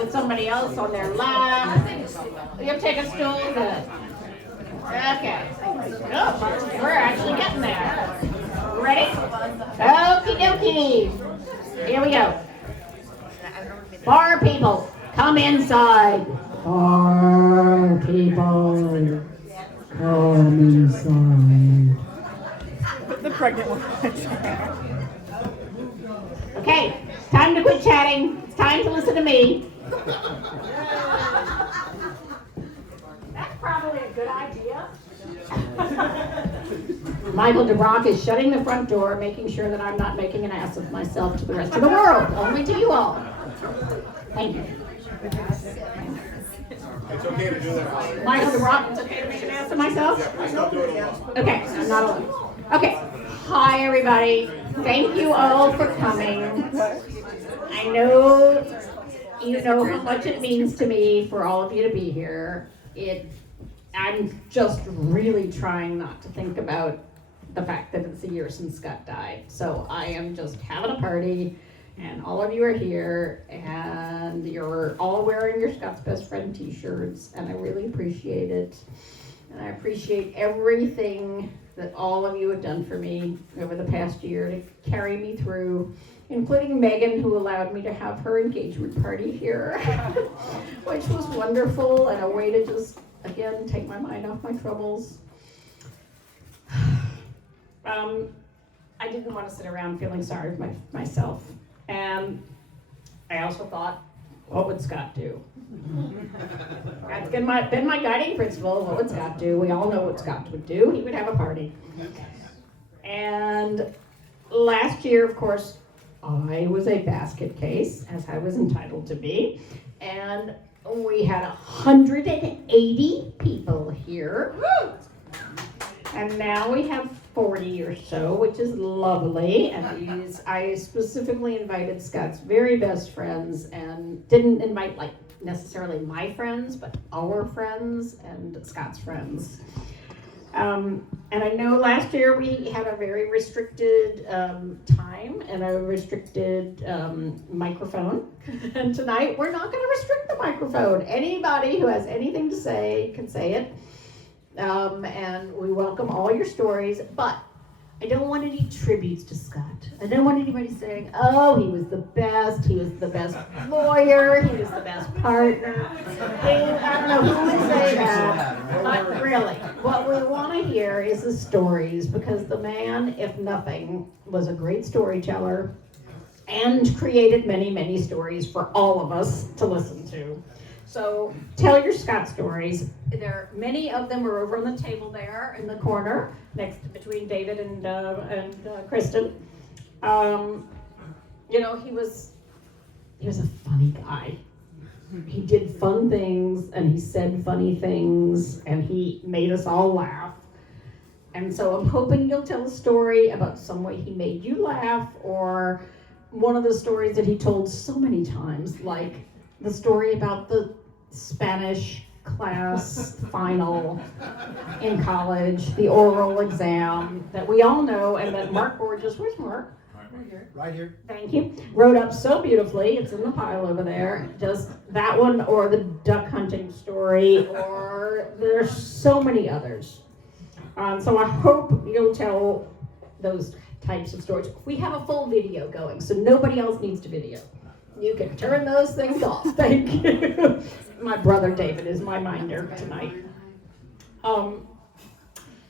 with somebody else on their lap. You take a stool, good. Okay. Oh, we're actually getting there. Ready? Okie dokie. Here we go. Bar people, come inside. Bar people, come inside. The pregnant one. Okay, time to quit chatting. It's time to listen to me. That's probably a good idea. Michael DeBrock is shutting the front door, making sure that I'm not making an ass of myself to the rest of the world, only to you all. Thank you. It's okay to do that. Michael DeBrock, it's okay to make an ass of myself? Yeah, stop doing it alone. Okay, I'm not alone. Okay, hi everybody. Thank you all for coming. I know you know how much it means to me for all of you to be here. I'm just really trying not to think about the fact that it's a year since Scott died. So I am just having a party, and all of you are here, and you're all wearing your Scott's Best Friend t-shirts, and I really appreciate it. And I appreciate everything that all of you have done for me over the past year to carry me through, including Megan, who allowed me to have her engagement party here, which was wonderful and a way to just, again, take my mind off my troubles. I didn't want to sit around feeling sorry for myself. And I also thought, what would Scott do? That's been my guiding principle. What would Scott do? We all know what Scott would do. He would have a party. And last year, of course, I was a basket case, as I was entitled to be. And we had 180 people here. And now we have 40 or so, which is lovely. And I specifically invited Scott's very best friends, and didn't invite like necessarily my friends, but our friends and Scott's friends. And I know last year we had a very restricted time and a restricted microphone. And tonight we're not going to restrict the microphone. Anybody who has anything to say can say it. And we welcome all your stories, but I don't want any tributes to Scott. I don't want anybody saying, oh, he was the best lawyer, he was the best partner. I don't know who would say that, but really, what we want to hear is the stories, because the man, if nothing, was a great storyteller and created many, many stories for all of us to listen to. So tell your Scott stories. Many of them are over on the table there in the corner, between David and Kristen. He was a funny guy. He did fun things, and he said funny things, and he made us all laugh. And so I'm hoping you'll tell a story about some way he made you laugh, or one of the stories that he told so many times, like the story about the Spanish class final in college, the oral exam that we all know, and that Mark Borges, where's Mark? Right here. Thank you. Wrote up so beautifully. It's in the pile over there. Just that one, or the duck hunting story, or there's so many others. So I hope you'll tell those types of stories. We have a full video going, so nobody else needs to video. You can turn those things off. Thank you. My brother David is my minder tonight.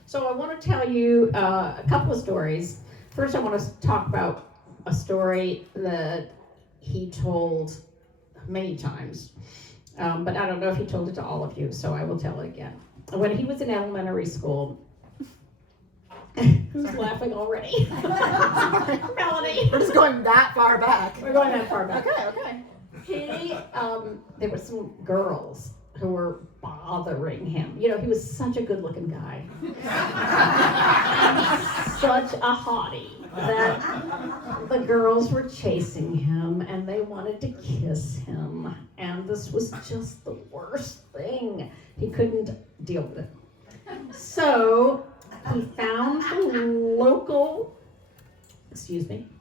So I want to tell you a couple of stories. First, I want to talk about a story that he told many times, but I don't know if he told it to all of you, so I will tell it again. When he was in elementary school, who's laughing already? Melanie. We're just going that far back. We're going that far back. Okay. There were some girls who were bothering him. He was such a good-looking guy. Such a hottie that the girls were chasing him and they wanted to kiss him. And this was just the worst thing. He couldn't deal with it. So he found the local,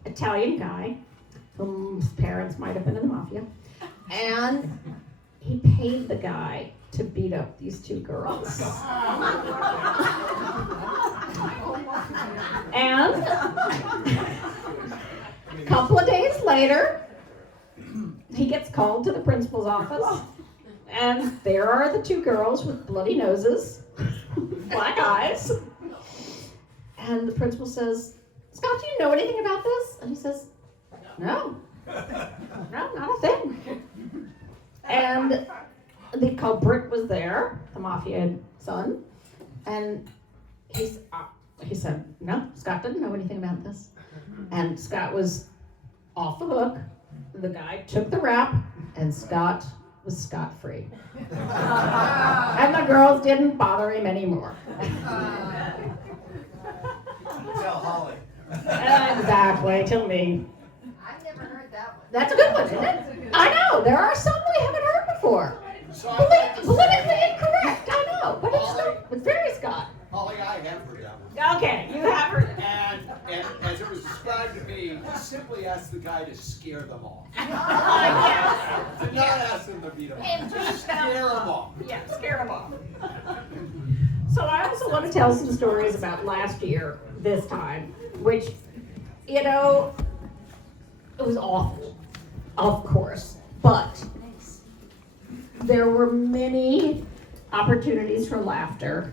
Italian guy, whose parents might have been in the mafia, And he paid the guy to beat up these two girls. And a couple of days later, he gets called to the principal's office, and there are the two girls with bloody noses, black eyes. And the principal says, "Scott, do you know anything about this?" And he says, "No, not a thing." And the culprit was there, the mafia son, and he said, "No, Scott didn't know anything about this." And Scott was off the hook. The guy took the rap, and Scott was scot-free. And the girls didn't bother him anymore. Tell Holly. Exactly, to me. I've never heard that one. That's a good one, isn't it? I know, there are some we haven't heard before. So I'd like to Politically say, incorrect, I know, but it's very Scott. Holly, I have heard that one. Okay, you have heard it. And as it was described to me, he simply asked the guy to scare them off. Did not ask them to beat them And up. beat Just them scare up. them off. Yeah, scare them off. So I also want to tell some stories about last year, this time, which, it was awful, of course, but there were many opportunities for laughter.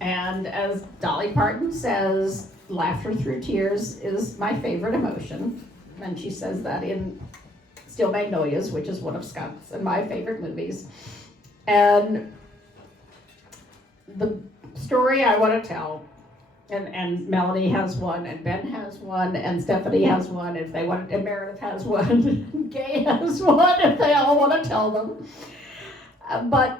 And as Dolly Parton says, laughter through tears is my favorite emotion. And she says that in Steel Magnolias, which is one of Scott's and my favorite movies. And the story I want to tell, and Melanie has one, and Ben has one, and Stephanie has one, if they want, and Meredith has one, Gay has one, if they all want to tell them. But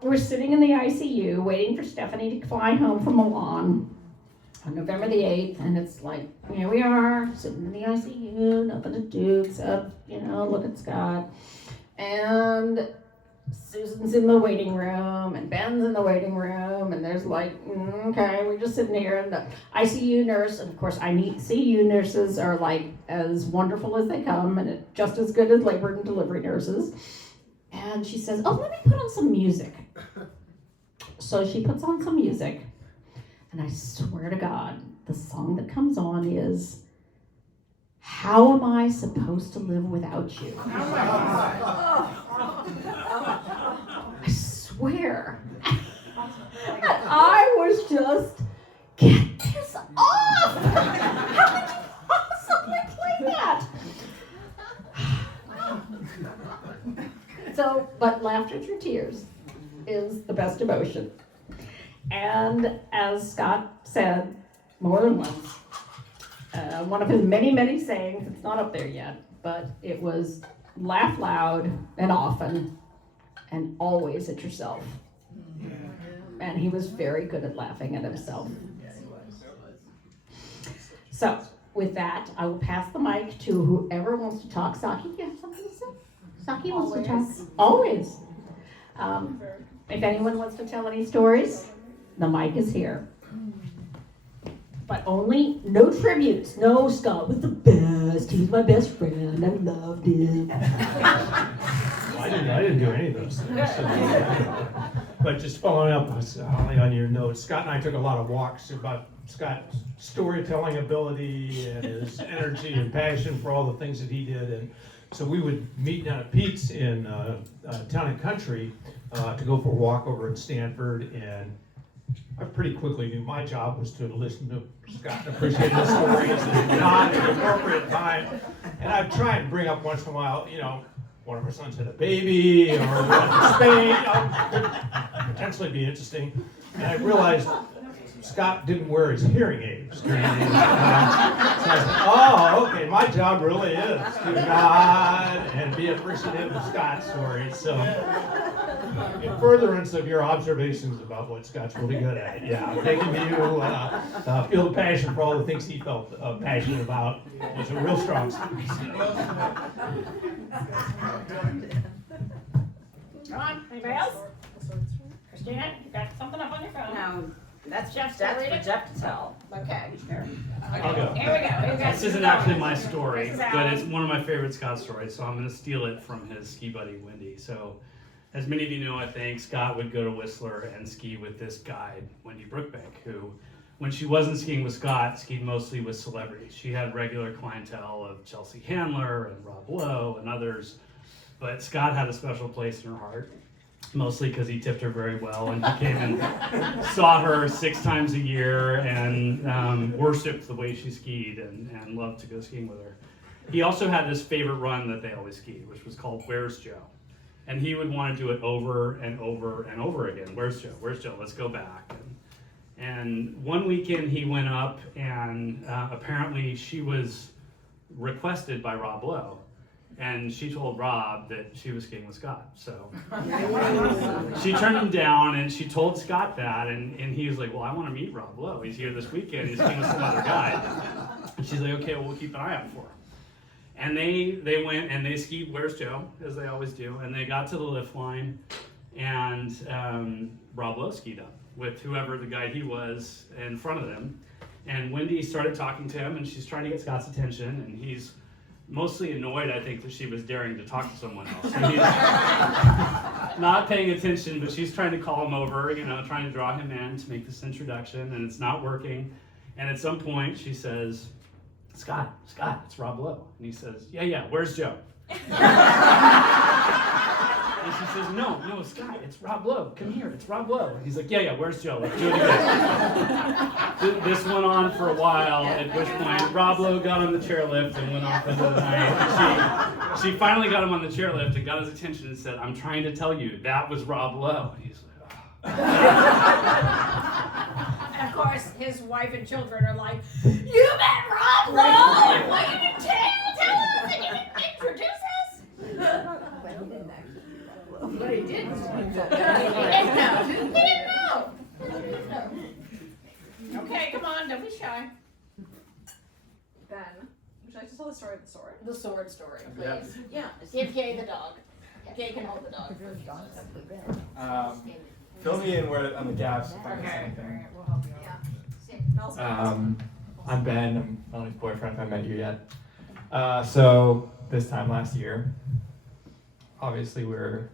we're sitting in the ICU waiting for Stephanie to fly home from Milan on November the 8th, and it's like, here we are, sitting in the ICU, nothing to do except, look at Scott. And Susan's in the waiting room, and Ben's in the waiting room, and there's like, okay, we're just sitting here, and the ICU nurse, and of course ICU nurses are like as wonderful as they come, and just as good as labor and delivery nurses. And she says, "Oh, let me put on some music." So she puts on some music, and I swear to God, the song that comes on is, "How Am I Supposed to Live Without You?" I swear. And I was just, get this off! How could you possibly play that? So, but laughter through tears is the best emotion. And as Scott said more than once, one of his many, many sayings, it's not up there yet, but it was laugh loud and often and always at yourself. And he was very good at laughing at himself. So, with that, I will pass the mic to whoever wants to talk. Saki, you have something to say? Saki wants to talk. Always. If anyone wants to tell any stories, the mic is here. But only, no tributes. No, Scott was the best. He was my best friend. I loved him. I didn't do any of those things. But just following up with Holly on your notes, Scott and I took a lot of walks about Scott's storytelling ability and his energy and passion for all the things that he did. And so we would meet down at Pete's in Town and Country to go for a walk over in Stanford. And I pretty quickly knew my job was to listen to Scott and appreciate his stories and nod at the appropriate time. And I'd try and bring up once in a while, one of our sons had a baby, or we went to Spain, could potentially be interesting. And I realized Scott didn't wear his hearing aids during the so I said, oh, okay, my job really is to nod and be appreciative of Scott's stories. So, in furtherance of your observations about what Scott's really good at, yeah, making you feel the passion for all the things he felt passionate about was a real strong suit. Come on, anybody else? Christina, you got something up on your phone? No, that's Jeff, for read it? Jeff to tell. Okay. I'll go. Here we go. Who got This isn't going? actually my story, This is but Alan. it's one of my favorite Scott stories, so I'm going to steal it from his ski buddy, Wendy. So, as many of you know, I think, Scott would go to Whistler and ski with this guide, Wendy Brookbank, who, when she wasn't skiing with Scott, skied mostly with celebrities. She had regular clientele of Chelsea Handler and Rob Lowe and others, but Scott had a special place in her heart. Mostly because he tipped her very well, and he came and saw her 6 times a year and worshipped the way she skied and loved to go skiing with her. He also had this favorite run that they always skied, which was called Where's Joe? And he would want to do it over and over and over again. Where's Joe? Where's Joe? Let's go back. And one weekend he went up, and apparently she was requested by Rob Lowe. And she told Rob that she was skiing with Scott. So she turned him down, and she told Scott that, and he was like, well, I want to meet Rob Lowe. He's here this weekend. He's skiing with some other guy. And she's like, okay, well, we'll keep an eye out for him. And they went and they skied Where's Joe, as they always do. And they got to the lift line, and Rob Lowe skied up with whoever the guy he was in front of them. And Wendy started talking to him, and she's trying to get Scott's attention, and he's mostly annoyed, I think, that she was daring to talk to someone else. And he's not paying attention, but she's trying to call him over, trying to draw him in to make this introduction, and it's not working. And at some point, she says, Scott, it's Rob Lowe. And he says, yeah, where's Joe? And she says, no, Scott, it's Rob Lowe. Come here, it's Rob Lowe. And he's like, yeah, where's Joe? Let's do it again. This went on for a while, at which point Rob Lowe got on the chairlift and went off into the night. She finally got him on the chairlift and got his attention and said, I'm trying to tell you, that was Rob Lowe. And he's like, And of course, his wife and children are like, you met Rob Lowe, and what you didn't tell us, and you didn't introduce us? But he didn't actually. But he didn't know. He didn't know. Okay, come on, don't be shy. Ben, would you like to tell the story of the sword? The sword story, Yeah. please. Yeah, give Kay the dog. Kay can hold the dog. Fill me in where on the gaps if I miss Okay, anything. we'll help you out. I'm Ben. I'm Melanie's boyfriend. If I met you yet. So this time last year, obviously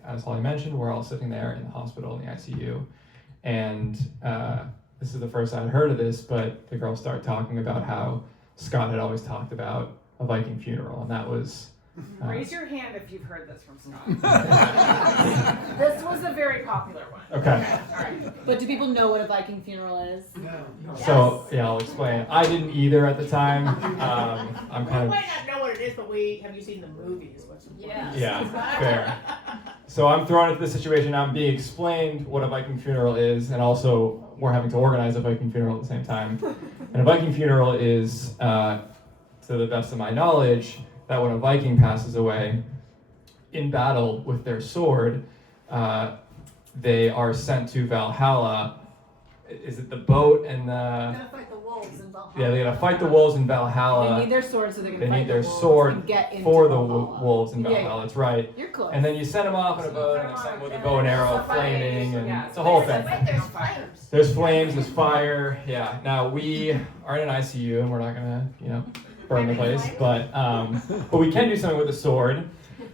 as Holly mentioned, we're all sitting there in the hospital in the ICU, and this is the first I'd heard of this, but the girls start talking about how Scott had always talked about a Viking funeral, and that was. Raise your hand if you've heard this from Scott. This was a very popular one. Okay. All right. But do people know what a Viking funeral is? So yeah, I'll explain. I didn't either at the time. I'm We kind of. might not know what it is, but have you seen the movies? Yes. Yeah, fair. So I'm thrown into the situation. I'm being explained what a Viking funeral is, and also we're having to organize a Viking funeral at the same time. And a Viking funeral is, to the best of my knowledge, that when a Viking passes away in battle with their sword, they are sent to Valhalla. Is it the boat and the? Gonna fight the wolves in Valhalla. Yeah, they gotta fight the wolves in Valhalla. They need their sword so they can They fight need the their wolves sword and get into for the Valhalla. wolves in Yeah, Valhalla. That's right. You're close. And then you send them off in a boat, and they send them with a bow and arrow flaming, and Yeah, it's a whole thing. Wait, there's flames. There's flames, there's fire. Yeah. Now we are in an ICU, and we're not gonna, burn the place, but we can do something with the sword.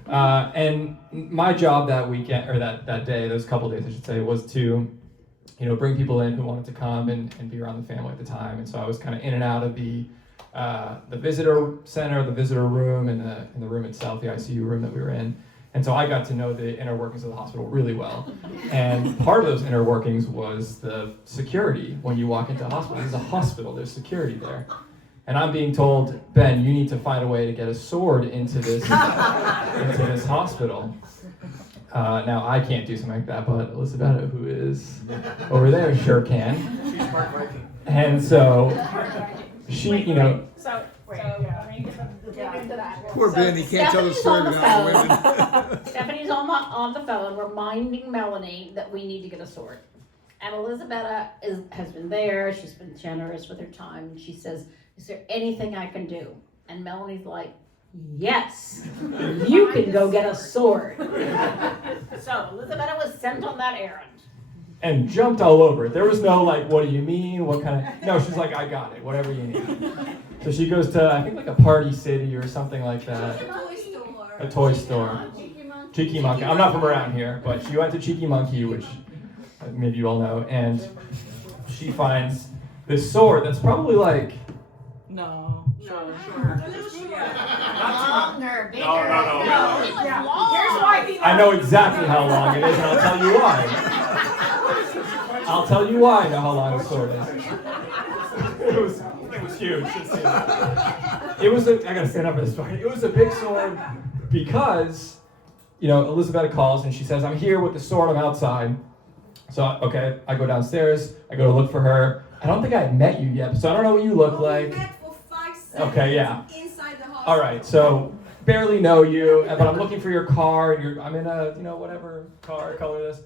And my job that weekend, or that day, those couple days, I should say, was to, bring people in who wanted to come and be around the family at the time. And so I was kind of in and out of the visitor center, the visitor room, and the room itself, the ICU room that we were in. And so I got to know the inner workings of the hospital really well. And part of those inner workings was the security. When you walk into a hospital, this is a hospital, there's security there. And I'm being told, Ben, you need to find a way to get a sword into this hospital. Now I can't do something like that, but Elisabetta, who is over there, sure can. She's Mark Viking. And so she, So, get into that. Poor Ben, he can't tell the story without the women. Stephanie's on the phone reminding Melanie that we need to get a sword. And Elisabetta has been there. She's been generous with her time. And she says, is there anything I can do? And Melanie's like, yes, you can go get a sword. So Elisabetta was sent on that errand. and jumped all over it. There was no like, what do you mean? What kind of, no, she's like, I got it, whatever you need. So she goes to, I think like a Party City or something like that. A toy store. Cheeky Monkey. I'm not from around here, but she went to Cheeky Monkey, which maybe you all know, and she finds this sword that's probably like, No. Longer, bigger. No. Yeah. Here's why he I know exactly how long it is, and I'll tell you why. I'll tell you why I know how long the sword is. It was huge. It was I gotta stand up for this part. It was a big sword because, Elizabeth calls and she says, I'm here with the sword, I'm outside. So, okay, I go downstairs, I go to look for her. I don't think I had met you yet, so I don't know what you look like. We met for 5 seconds. Okay, yeah. Inside the hospital. All right, so barely know you, but I'm looking for your car, and I'm in a, whatever car, color this.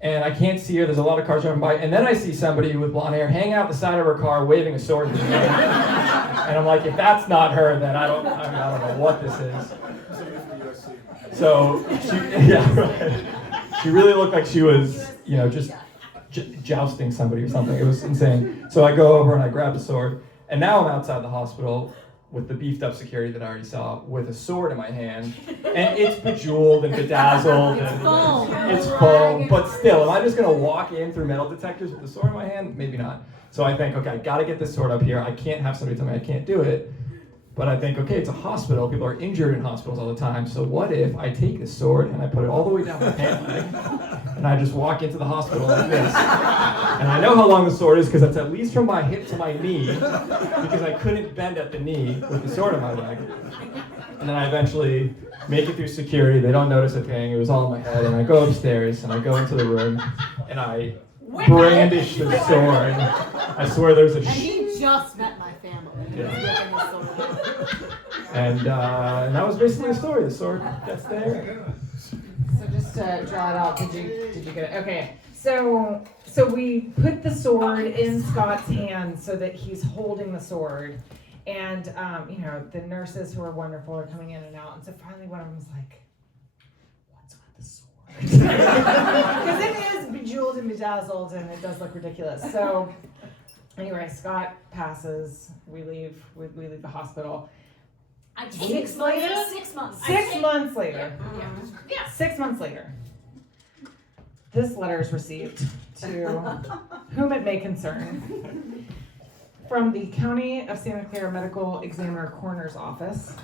And I can't see her, there's a lot of cars driving by, and then I see somebody with blonde hair hang out the side of her car waving a sword at me. And I'm like, if that's not her, then I don't know what this is. So, she really looked like she was, just jousting somebody or something. It was insane. So I go over and I grab the sword, and now I'm outside the hospital with the beefed up security that I already saw, with a sword in my hand, and it's bejeweled and bedazzled. It's foam, but still, am I just gonna walk in through metal detectors with the sword in my hand? Maybe not. So I think, okay, I gotta get this sword up here. I can't have somebody tell me I can't do it. But I think, okay, it's a hospital. People are injured in hospitals all the time. So what if I take this sword and I put it all the way down my pant leg, and I just walk into the hospital like this? And I know how long the sword is because it's at least from my hip to my knee, because I couldn't bend at the knee with the sword in my leg. And then I eventually make it through security. They don't notice a thing. It was all in my head. And I go upstairs and I go into the room and I brandish the sword. I swear there's a And he just met my family. And that was basically the story. The sword gets there. So just to draw it out, did you get it? Okay. So we put the sword in Scott's hand so that he's holding the sword, and the nurses who are wonderful are coming in and out, and so finally one of them was like, "What's with the sword?" Because it is bejeweled and bedazzled, and it does look ridiculous. So anyway, Scott passes. We leave the hospital. 6 months. 6 months later. Yeah. 6 months later. This letter is received to whom it may concern from the County of Santa Clara Medical Examiner Coroner's Office.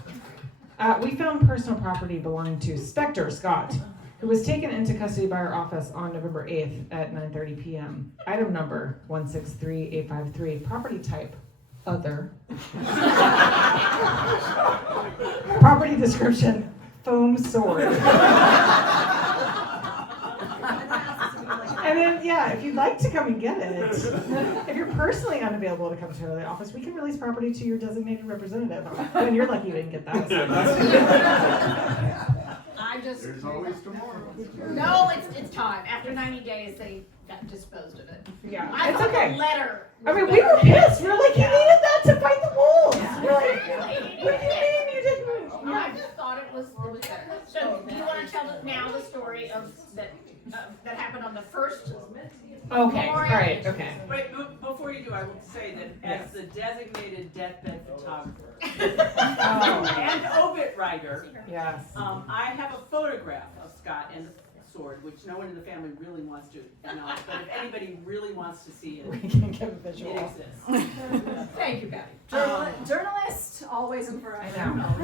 We found personal property belonging to Spector Scott, who was taken into custody by our office on November 8th at 9:30 p.m. Item number 163853, property type other. Property description, foam sword. And then, if you'd like to come and get it, if you're personally unavailable to come to the office, we can release property to your designated representative. And you're lucky you didn't get that. There's always tomorrow. No, it's time. After 90 days, they got disposed of it. Yeah, I it's thought okay. the letter. I mean, we were pissed. We were like, you needed that to fight the wolves. We're like, what do you mean you didn't? I just thought it was better. So, do you want to tell now the story of that happened on the first? Okay, all right, okay. Wait, before you do, I would say that as the designated deathbed photographer and obit writer, Yes. I have a photograph of Scott and the sword, which no one in the family really wants to acknowledge, but if anybody really wants to see it, We can give a visual. it exists. Thank you, Patty. Journalist, always and forever. I know.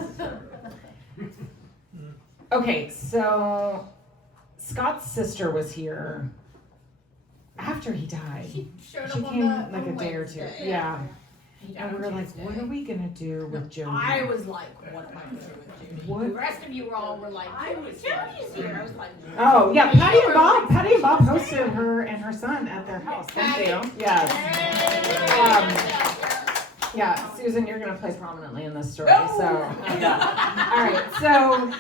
Okay, so Scott's sister was here after he died. She showed She up came on like a day or two. Wednesday. Yeah. He died And we on were like, Tuesday. what are we gonna do with Jody? I was like, what am I going to do with Judy? What? The rest of you all were like, Jody's here. I was like, Oh, yeah, Patty and Bob hosted her and her son at their house. Thank you. Yes. Yeah, Susan, you're gonna play prominently in this story, so. All right, so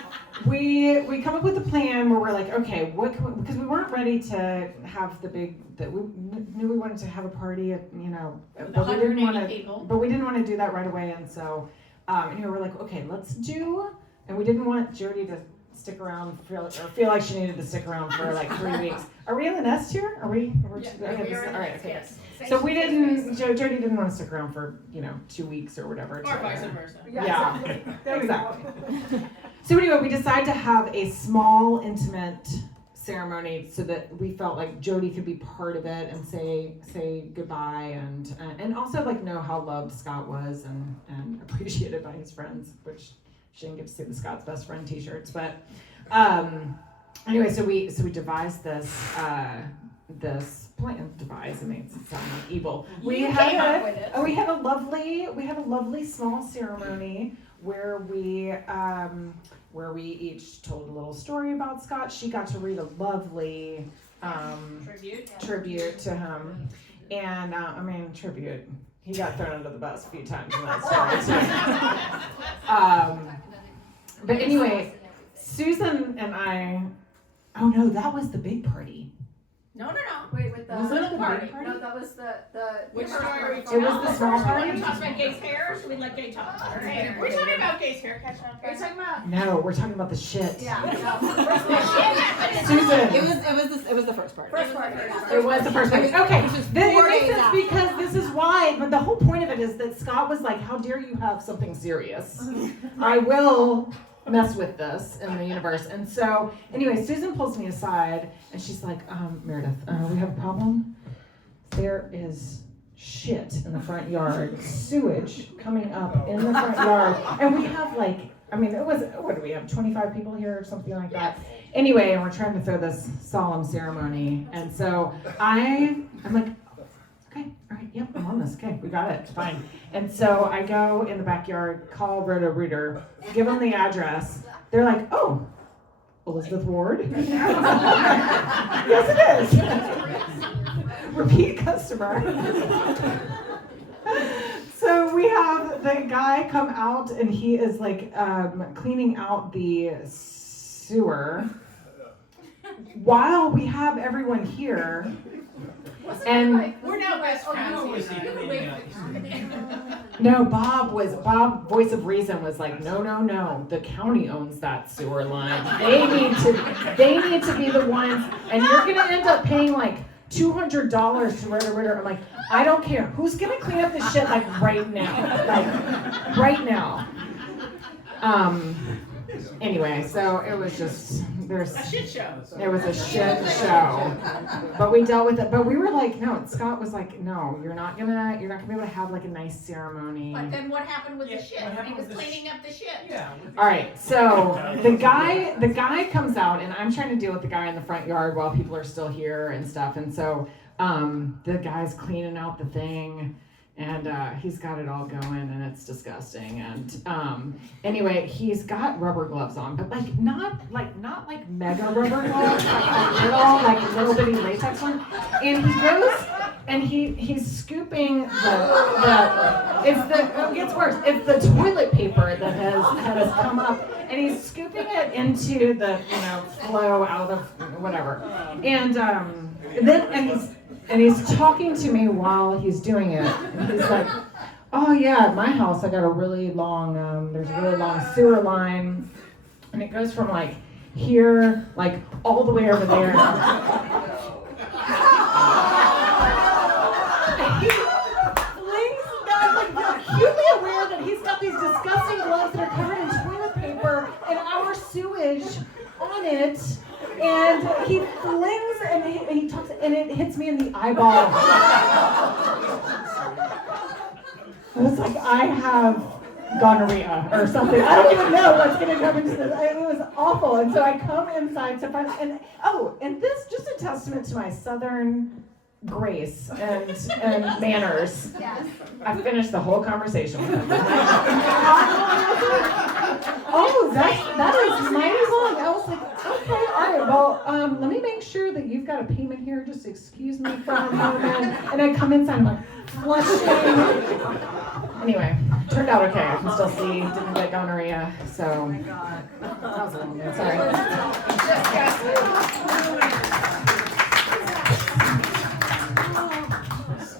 we come up with a plan where we're like, okay, because we weren't ready to have we knew we wanted to have a party at, but we didn't 180 want to, people. but we didn't want to do that right away, and so, we're like, okay, let's do, and we didn't want Jody to stick around, feel like she needed to stick around for like 3 weeks. Are we in the nest here? Are we? All right. Okay. So we didn't. Jody didn't want to stick around for 2 weeks or whatever. Or vice versa. Yeah, exactly. So anyway, we decided to have a small, intimate ceremony so that we felt like Jody could be part of it and say goodbye and also like know how loved Scott was and appreciated by his friends, which she didn't get to see the Scott's Best Friend t-shirts, but anyway, so we devised this plan. It makes it sound like evil. We had a lovely small ceremony where we each told a little story about Scott. She got to read a lovely tribute to him, and tribute. He got thrown under the bus a few times in that story too. But anyway, Susan and I. Oh no, that was the big party. No. Wait, with the Was it the party? big party? No, that was the Which story are we It was the small party? We're talking about Gay's hair, so we let Gay talk about her hair. We're talking about Gay's haircut. Are you talking about? No, we're talking about the shit. Yeah. Susan. It was the first part. First part. It was the first one. Okay, Which is then 4 it makes days sense after. because this is why, but the whole point of it is that Scott was like, how dare you have something serious? I will mess with this in the universe. And so, anyway, Susan pulls me aside and she's like, Meredith, we have a problem. There is shit in the front yard, sewage coming up in the front yard. And we have what do we have, 25 people here or something like that? Anyway, and we're trying to throw this solemn ceremony. And so I'm like, okay, all right, yep, I'm on this. Okay, we got it, fine. And so I go in the backyard, call Roto-Rooter, give them the address. They're like, oh, Elizabeth Ward? Yes, it is. Repeat customer. So we have the guy come out and he is like cleaning out the sewer while we have everyone here. And We're now best friends. no, Bob, voice of reason, was like, no, the county owns that sewer line. They need to be the ones, and you're gonna end up paying like $200 to Roto-Rooter. I'm like, I don't care. Who's gonna clean up this shit like right now? Like right now. Anyway, so it was just A shit show. It was a shit show, but we dealt with it. But we were like, no. Scott was like, no, you're not gonna be able to have like a nice ceremony. But then what happened with the shit? what happened He was with the cleaning up the shit. Yeah. All right, so the guy comes out, and I'm trying to deal with the guy in the front yard while people are still here and stuff. And so the guy's cleaning out the thing. And he's got it all going, and it's disgusting. And anyway, he's got rubber gloves on, but not like mega rubber gloves, like little bitty latex one. And he goes and he's scooping it gets worse. It's the toilet paper that has come up, and he's scooping it into the flow out of whatever. And he's talking to me while he's doing it. And he's like, oh yeah, at my house I got a really long, there's a really long sewer line. And it goes from like here, like all the way over there. He flings that, like you're acutely aware that he's got these disgusting gloves that are covered in toilet paper and our sewage on it. And he flings and he talks, and it hits me in the eyeball. It's like I have gonorrhea or something. I don't even know what's going to come into this. It was awful. And so I come inside to find, and this just a testament to my Southern grace and manners. Yes. I finished the whole conversation with him. Oh, that is mighty long. I was like, okay, all right, well, let me make sure that you've got a payment here. Just excuse me for a moment. And I come inside, I'm like, flushing. Anyway, turned out okay. I can still see, didn't get gonorrhea, so. Oh my God. That was a little bit, sorry.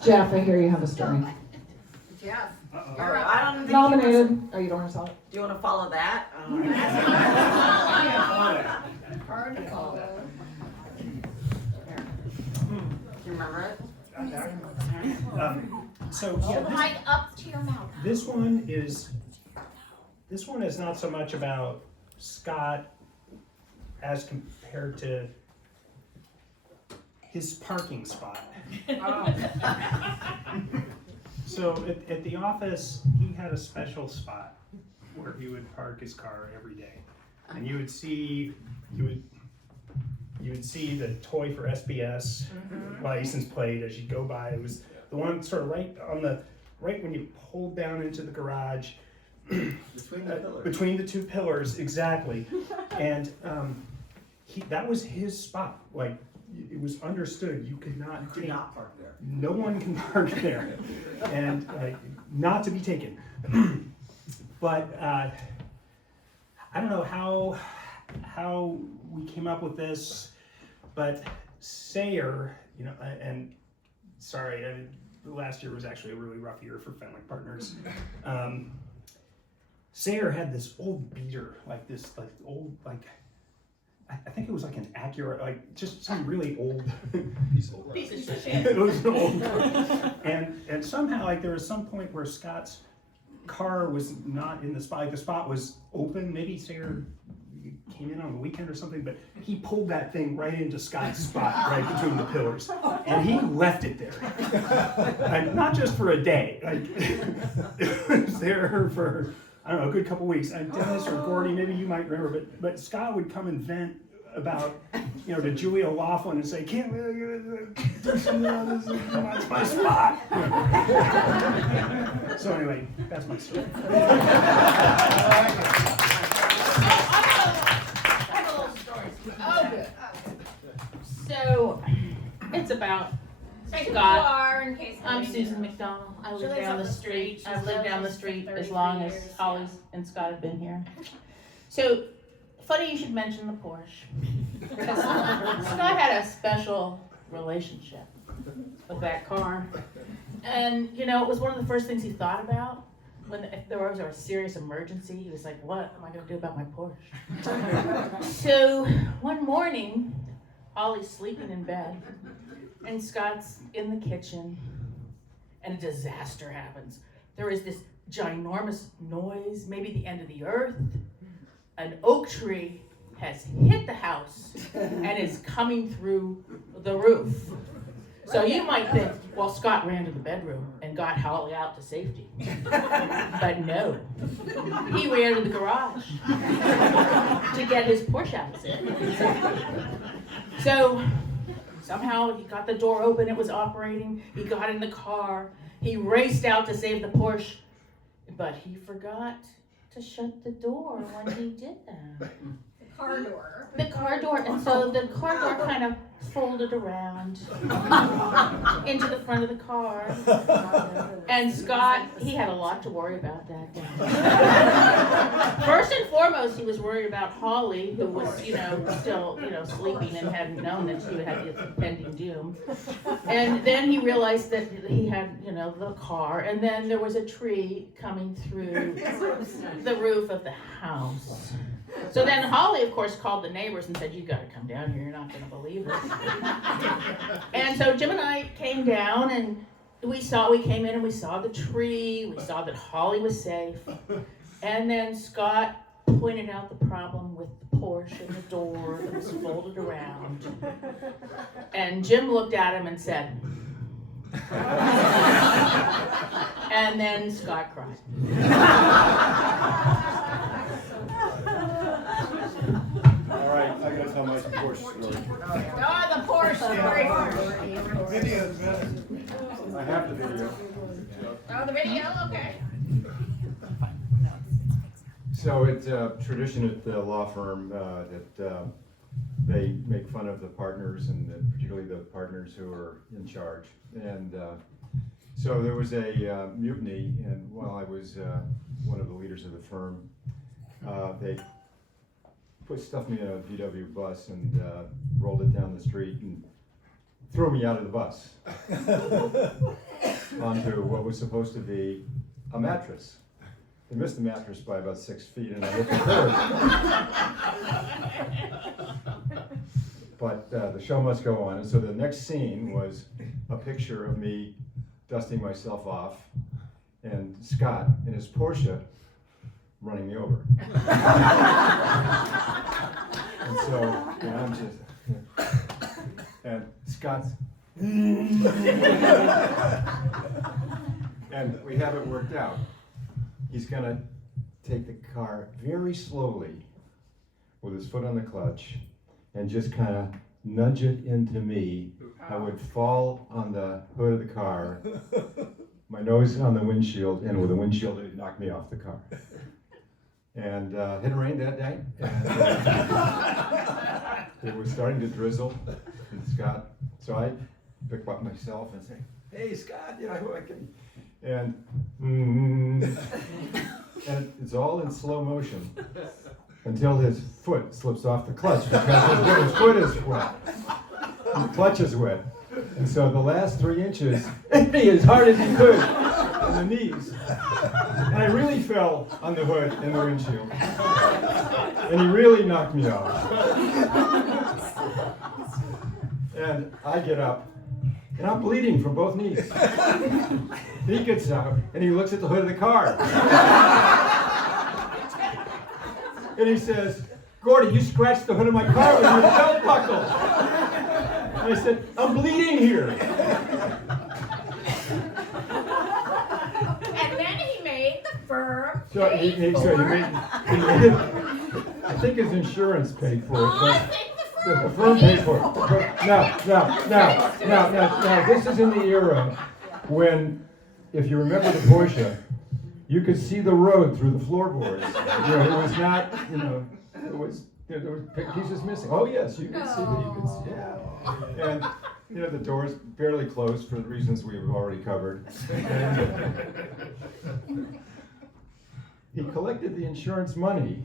Jeff, I hear you have a story. Jeff. I don't think Nominated. Oh, you don't want to tell it? Do you want to follow that? You remember it? So Hold the mic up to your mouth. this one is not so much about Scott as compared to his parking spot. So at the office, he had a special spot where he would park his car every day. And you would see the Toy for SBS license plate as you go by. It was the one sort of right when you pulled down into the garage. Between the pillars. Between the two pillars, exactly. And that was his spot. Like, it was understood you could not You could not park there. no one can park there, and not to be taken. But I don't know how we came up with this, but Sayer, and sorry, last year was actually a really rough year for Fenwick Partners. Sayer had this old beater, I think it was like an Acura, just some really old Piece of shit. it was old. And somehow, there was some point where Scott's car was not in the spot. The spot was open. Maybe Sayer came in on the weekend or something, but he pulled that thing right into Scott's spot, right between the pillars, and he left it there. And not just for a day. It was there for, I don't know, a good couple weeks. Dennis or Gordy, maybe you might remember, but Scott would come and vent about, to Julia Laughlin and say, "Can't really do something on this? It's my spot." So anyway, that's my story. I have a little story. Oh, good. So, it's about Say who you Scott. are in case. I'm nobody Susan knows. McDonald. I She live lives down up the street. She's I've lived down the known street for as long 33 as years, Holly and Scott have been here. So, funny you should mention the Porsche. Because Scott had a special relationship with that car. And, it was one of the first things he thought about. If there was a serious emergency, he was like, what am I going to do about my Porsche? So, one morning, Holly's sleeping in bed, and Scott's in the kitchen, and a disaster happens. There is this ginormous noise, maybe the end of the earth. An oak tree has hit the house and is coming through the roof. So you might think, well, Scott ran to the bedroom and got Holly out to safety. But no, he ran to the garage to get his Porsche out of safety. So somehow he got the door open, it was operating, he got in the car, he raced out to save the Porsche, but he forgot to shut the door when he did that. The car door. The car door, and so the car door kind of folded around into the front of the car. And Scott, he had a lot to worry about that day. First and foremost, he was worried about Holly, who was, still, sleeping and hadn't known that she had the impending doom. And then he realized that he had, the car, and then there was a tree coming through the roof of the house. So then Holly, of course, called the neighbors and said, "You gotta come down here, you're not gonna believe it." And so Jim and I came down and we came in and we saw the tree, we saw that Holly was safe. And then Scott pointed out the problem with the Porsche and the door that was folded around. And Jim looked at him and said, and then Scott cried. All right, I gotta tell my Porsche story. Oh, the Porsche story. Video's better. I have the video. Oh, the video, okay. So it's a tradition at the law firm that they make fun of the partners and particularly the partners who are in charge. And so there was a mutiny, and while I was one of the leaders of the firm, they stuffed me in a VW bus and rolled it down the street and threw me out of the bus onto what was supposed to be a mattress. I missed the mattress by about 6 feet, and I hit the curb. But the show must go on, and so the next scene was a picture of me dusting myself off, and Scott in his Porsche running me over. And so, I'm just, and Scott's, and we have it worked out. He's gonna take the car very slowly with his foot on the clutch and just kind of nudge it into me. I would fall on the hood of the car, my nose on the windshield, and with the windshield it knocked me off the car. And it had rained that day, and it was starting to drizzle. And Scott, so I pick up myself and say, "Hey, Scott, you know who I can," and and it's all in slow motion until his foot slips off the clutch because his foot is wet, the clutch is wet, and so the last 3 inches hit me as hard as he could in the knees. And I really fell on the hood in the windshield. And he really knocked me off. And I get up, and I'm bleeding from both knees. He gets out, and he looks at the hood of the car. And he says, "Gordy, you scratched the hood of my car with your belt buckle." And I said, "I'm bleeding here." So he made, I think his insurance paid for it. But the firm paid for it. But now, this is in the era when, if you remember the Porsche, you could see the road through the floorboards. It was not, there was pieces missing. Oh yes, you could see that. You could see, yeah. And the doors barely closed for the reasons we've already covered. He collected the insurance money,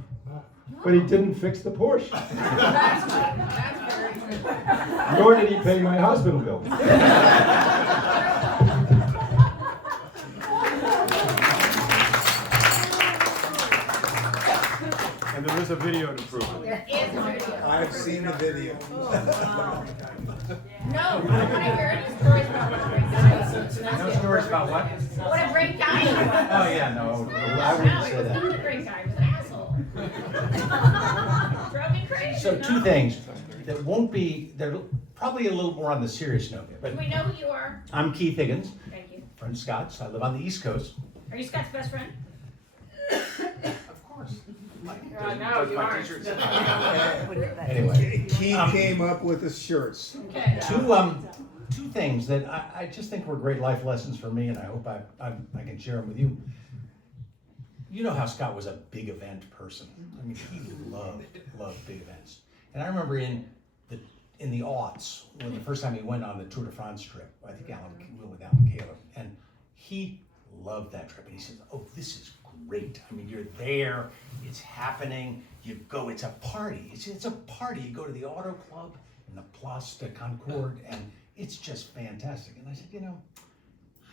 but he didn't fix the Porsche. That's very true. Nor did he pay my hospital bill. And there is a video to prove it. There is a video. I've seen the video. No, I want to hear any stories about what a great guy you were. No stories about what? What a great guy you were. Oh, yeah, no, I wouldn't say He was that. not a great guy, he was an asshole. Drove me crazy. So two things that won't be, they're probably a little more on the serious note. But Do we know who you are? I'm Keith Higgins, Thank you. from Scott's. I live on the East Coast. Are you Scott's best friend? Of course. No, you aren't. Anyway, Keith came up with the shirts. Okay. two things that I just think were great life lessons for me, and I hope I can share them with you. You know how Scott was a big event person. I mean, he loved big events. And I remember in the aughts, when the first time he went on the Tour de France trip, I think with Alan Caleb, and he loved that trip. And he said, "Oh, this is great. I mean, you're there, it's happening, you go, it's a party. It's a party. You go to the Auto Club and the Place de Concorde, and it's just fantastic." And I said,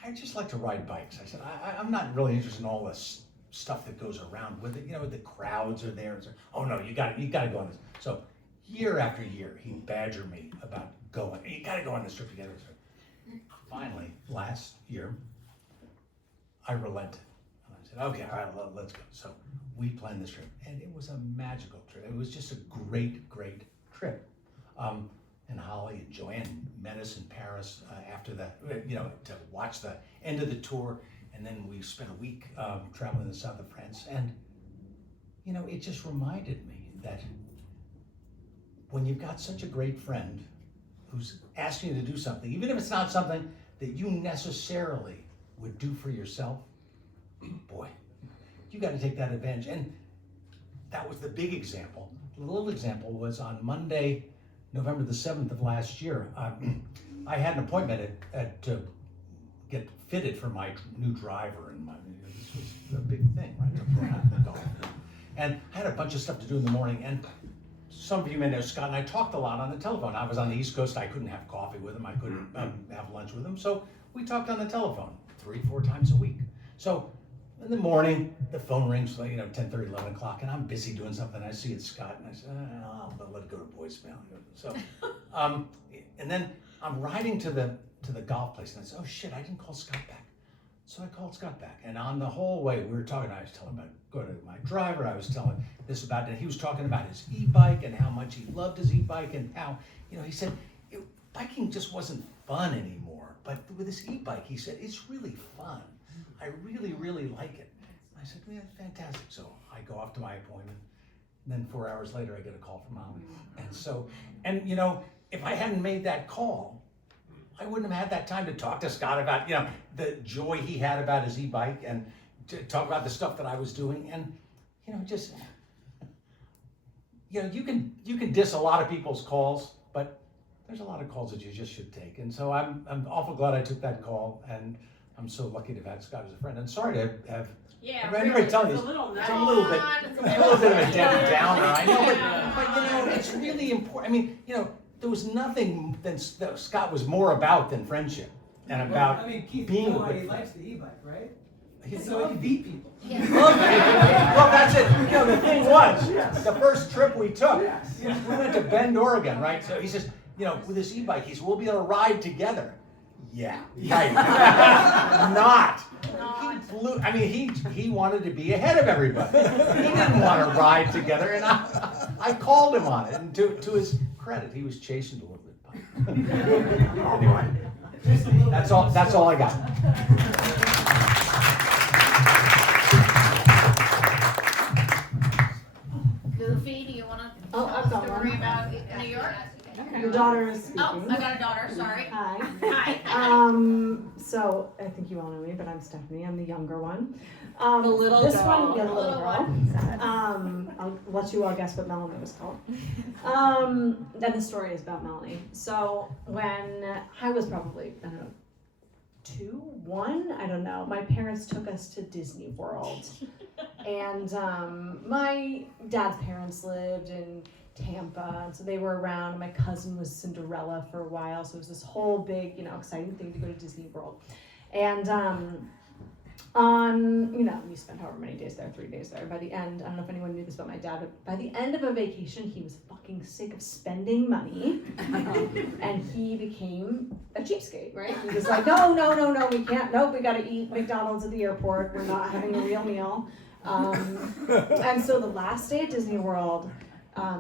I just like to ride bikes. I said, I'm not really interested in all this stuff that goes around with it. The crowds are there. So, "Oh no, you got to go on this." So year after year, he badgered me about going. "You got to go on this trip together." So finally, last year, I relented. And I said, "Okay, all right, let's go." So we planned this trip, and it was a magical trip. It was just a great, great trip. And Holly and Joanne met us in Paris after that, to watch the end of the tour. And then we spent a week traveling in the south of France. And, it just reminded me that when you've got such a great friend who's asking you to do something, even if it's not something that you necessarily would do for yourself, boy, you got to take that advantage. And that was the big example. The little example was on Monday, November the 7th of last year. I had an appointment to get fitted for my new driver, and this was a big thing, right? And I had a bunch of stuff to do in the morning, and some of you may know Scott and I talked a lot on the telephone. I was on the East Coast. I couldn't have coffee with him. I couldn't have lunch with him. So we talked on the telephone 3-4 times a week. So In the morning, the phone rings, like, 10:30, 11 o'clock, and I'm busy doing something. I see it's Scott, and I said, I'll let it go to voicemail. So, and then I'm riding to the golf place, and I said, oh shit, I didn't call Scott back. So I called Scott back, and on the whole way we were talking, I was telling him about going to my driver, I was telling this about that. He was talking about his e-bike and how much he loved his e-bike, and how, he said, biking just wasn't fun anymore, but with his e-bike, he said, it's really fun. I really, really like it. I said, yeah, fantastic. So I go off to my appointment, and then 4 hours later, I get a call from Molly. And so, if I hadn't made that call, I wouldn't have had that time to talk to Scott about, the joy he had about his e-bike, and to talk about the stuff that I was doing. And, you can diss a lot of people's calls, but there's a lot of calls that you just should take. And so I'm awful glad I took that call, and I'm so lucky to have had Scott as a friend. And sorry to have. Yeah, I remember telling you, it's a little bit of a Debbie Downer, I know, but it's really important. I mean, there was nothing that Scott was more about than friendship and about Keith, being why with he friends. likes the e-bike, right? So he can beat people. Well, that's it. The thing was, the first trip we took, we went to Bend, Oregon, right? So he says, with his e-bike, he said, we'll be able to ride together. Yeah, right. Not. He wanted to be ahead of everybody. He didn't want to ride together, and I called him on it. And to his credit, he was chastened a little bit by it. Anyway, that's all I got. Goofy, do you want to Oh, I've got story one. about New York? Your daughter is speaking. Oh, I got a daughter, sorry. Hi. Hi. So I think you all know me, but I'm Stephanie. I'm the younger one. The little this girl. one, yeah, the little Little girl. one. I'll let you all guess what Melanie was called. Then the story is about Melanie. So when I was probably, I don't know, 2, 1, I don't know. My parents took us to Disney World, and my dad's parents lived in Tampa, and so they were around. My cousin was Cinderella for a while, so it was this whole big, exciting thing to go to Disney World. And you spend however many days there, 3 days there. By the end, I don't know if anyone knew this about my dad, but by the end of a vacation, he was fucking sick of spending money, and he became a cheapskate, right? He was like, no, we can't, nope, we gotta eat McDonald's at the airport, we're not having a real meal. And so the last day at Disney World,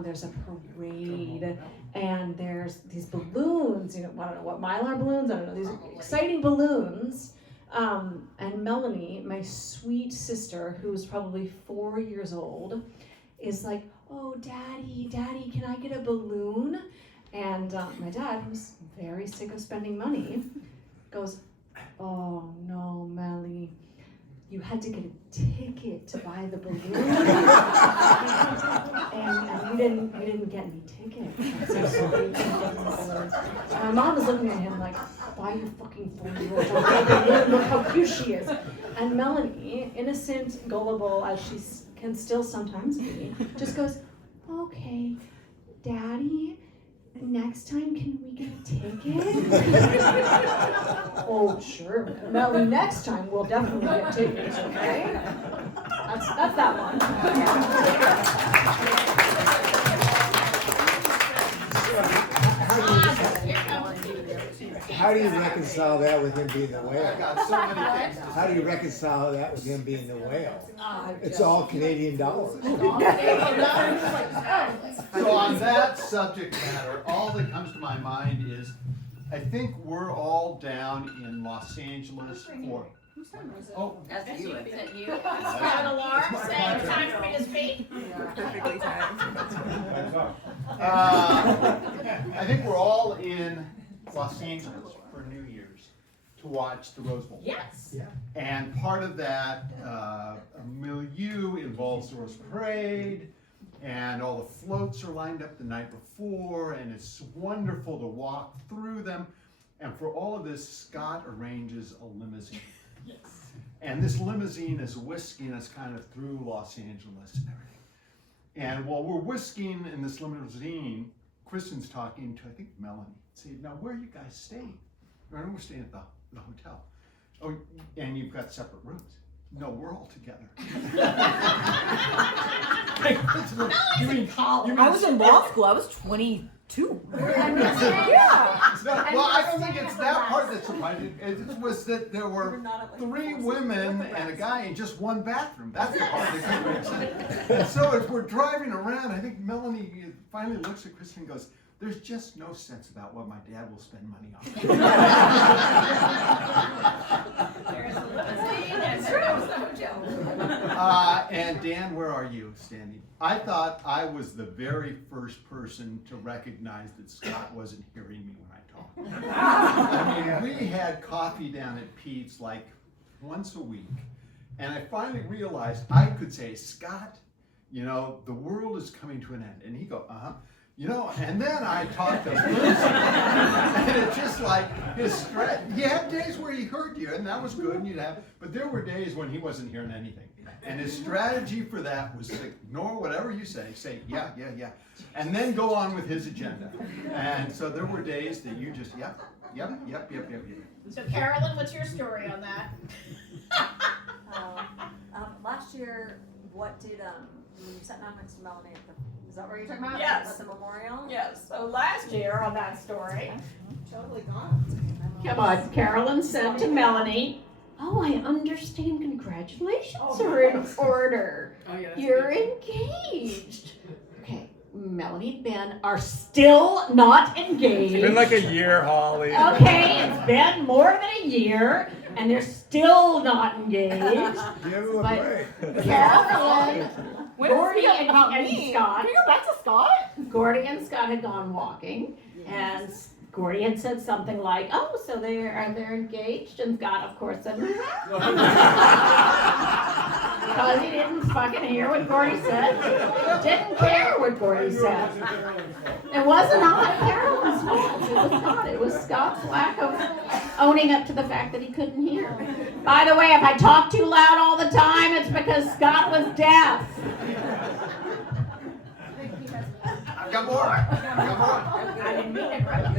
there's a parade, and there's these balloons, I don't know what, Mylar balloons, I don't know, these exciting balloons. And Melanie, my sweet sister, who's probably 4 years old, is like, oh, daddy, can I get a balloon? And my dad, who's very sick of spending money, goes, oh no, Melanie, you had to get a ticket to buy the balloon. and we didn't get any tickets. So sorry, we didn't get any balloons. And my mom was looking at him like, buy your fucking 4-year-old balloon, look how cute she is. And Melanie, innocent, gullible as she can still sometimes be, just goes, okay, Daddy, next time can we get a ticket? Oh, sure. Melanie, next time we'll definitely get tickets, okay? That's that one. How do you reconcile that with him being the whale? I got so many things to How do you say. reconcile that with him being the whale? It's all Canadian dollars. So on that subject matter, all that comes to my mind is, I think we're all down in Los Angeles for. Oh, That's you. Is it you? Got an alarm saying time for me to speak? Perfectly timed. I think we're all in Los Angeles for New Year's to watch the Rose Bowl. Yes. And part of that milieu involves the Rose Parade, and all the floats are lined up the night before, and it's wonderful to walk through them. And for all of this, Scott arranges a limousine. Yes. And this limousine is whisking us kind of through Los Angeles and everything. And while we're whisking in this limousine, Kristen's talking to, I think, Melanie. Saying, now where are you guys staying? We're staying at the hotel. Oh, and you've got separate rooms. No, we're all together. You mean college? I was in law school. I was 22. Yeah. Well, I don't think it's that part that's surprising. It was that there were 3 women and a guy in just one bathroom. That's the part that couldn't make sense. And so as we're driving around, I think Melanie finally looks at Kristen and goes, "There's just no sense about what my dad will spend money on." That's true. And Dan, where are you standing? I thought I was the very first person to recognize that Scott wasn't hearing me when I talked. I mean, we had coffee down at Pete's like once a week. And I finally realized I could say, "Scott, you know, the world is coming to an end." And he'd go, "Uh-huh." You know, and then I talked to Lucy, and it's just like his stress. He had days where he heard you, and that was good, and but there were days when he wasn't hearing anything. And his strategy for that was to ignore whatever you say, yeah, and then go on with his agenda. And so there were days that you just, yep. So Carolyn, what's your story on that? Last year, what did you sat down next to Melanie at the? Is that what you're talking about? Yes. At the memorial. Yes. So last year on that story, Totally gone. Come on, Carolyn said to Melanie, "Oh, I understand. Congratulations are in order. Oh, yeah, that's You're engaged." Okay, Melanie and Ben are still not engaged. It's been like a year, Holly. Okay, it's been more than a year, and they're still not engaged. Give him a break. Carolyn, Gordy and about and me? Scott. Can we go back to Scott? Gordy and Scott had gone walking, and Gordy had said something like, "Oh, so they're engaged?" And Scott, of course, said, because he didn't fucking hear what Gordy said. Didn't care what Gordy said. It wasn't not Carolyn's fault. It was not. It was Scott's lack of owning up to the fact that he couldn't hear. By the way, if I talk too loud all the time, it's because Scott was deaf. I've got more. I didn't mean it right. I'm